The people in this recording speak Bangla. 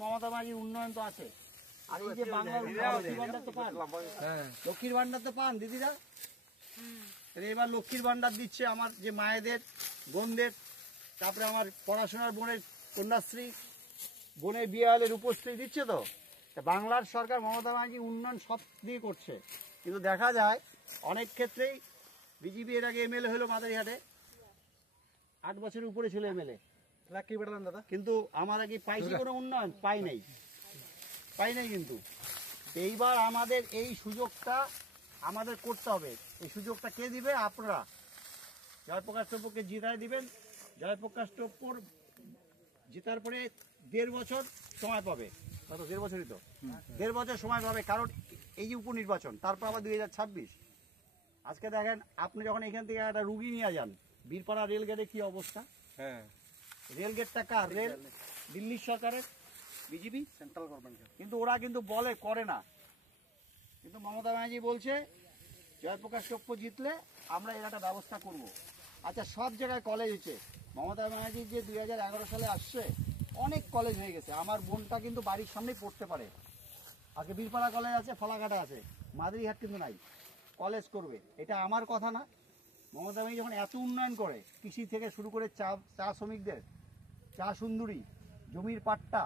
মমতা ব্যানার্জির উন্নয়ন তো আছে। আর এই যে বাংলার লক্ষ্মীর ভান্ডার তো পান, লক্ষ্মীর ভান্ডার তো পান দিদিরা। এবার লক্ষ্মীর ভান্ডার দিচ্ছে আমার যে মায়েদের, বোনদের, তারপরে আমার পড়াশোনার বোনের কন্যাশ্রী, বোনের বিয়ে হলে রূপশ্রী দিচ্ছে। তো বাংলার সরকার মমতা ব্যানার্জি উন্নয়ন সব দিয়ে করছে, কিন্তু দেখা যায় অনেক ক্ষেত্রেই বিজেপি এর আগে এমএলএ হলো মাদারিহাটে, 8 বছরের উপরে ছিল এমএলএ, কি বেটালেন দাদা? কিন্তু আমার আগে পাইছি কোনো উন্নয়ন পাই নাই। কিন্তু এইবার আমাদের এই সুযোগটা আমাদের করতে হবে। এই সুযোগটা কে দিবে? আপনারা। জয়প্রকাশ টপ্পকে জিতায় দিবেন। জয়প্রকাশ টপ্পর জেতার পরে 1.5 বছর সময় পাবে। কত? 1.5 বছরই তো। 1.5 বছর সময় পাবে, কারণ এই যে উপনির্বাচন, তারপর আবার 2026। আজকে দেখেন, আপনি যখন এখান থেকে একটা রুগী নিয়ে যান, বীরপাড়া রেলগেটে কি অবস্থা। হ্যাঁ, রেলগেটটা কার? রেল দিল্লির সরকারের, বিজেপি সেন্ট্রাল গভর্নমেন্ট। কিন্তু ওরা কিন্তু বলে, করে না। কিন্তু মমতা ব্যানার্জি বলছে জয়প্রকাশ টপ্প জিতলে আমরা এর একটা ব্যবস্থা করব। আচ্ছা, সব জায়গায় কলেজ হয়েছে। মমতা ব্যানার্জি যে 2011 সালে আসছে, অনেক কলেজ হয়ে গেছে। আমার বোনটা কিন্তু বাড়ির সামনেই পড়তে পারে। আজকে বীরপাড়া কলেজ আছে, ফলাকাটা আছে, মাদারিহাট কিন্তু নাই। কলেজ করবে, এটা আমার কথা না। মমতা ব্যানার্জি যখন এত উন্নয়ন করে, কৃষি থেকে শুরু করে চা শ্রমিকদের, চা সুন্দরী, জমির পাট্টা,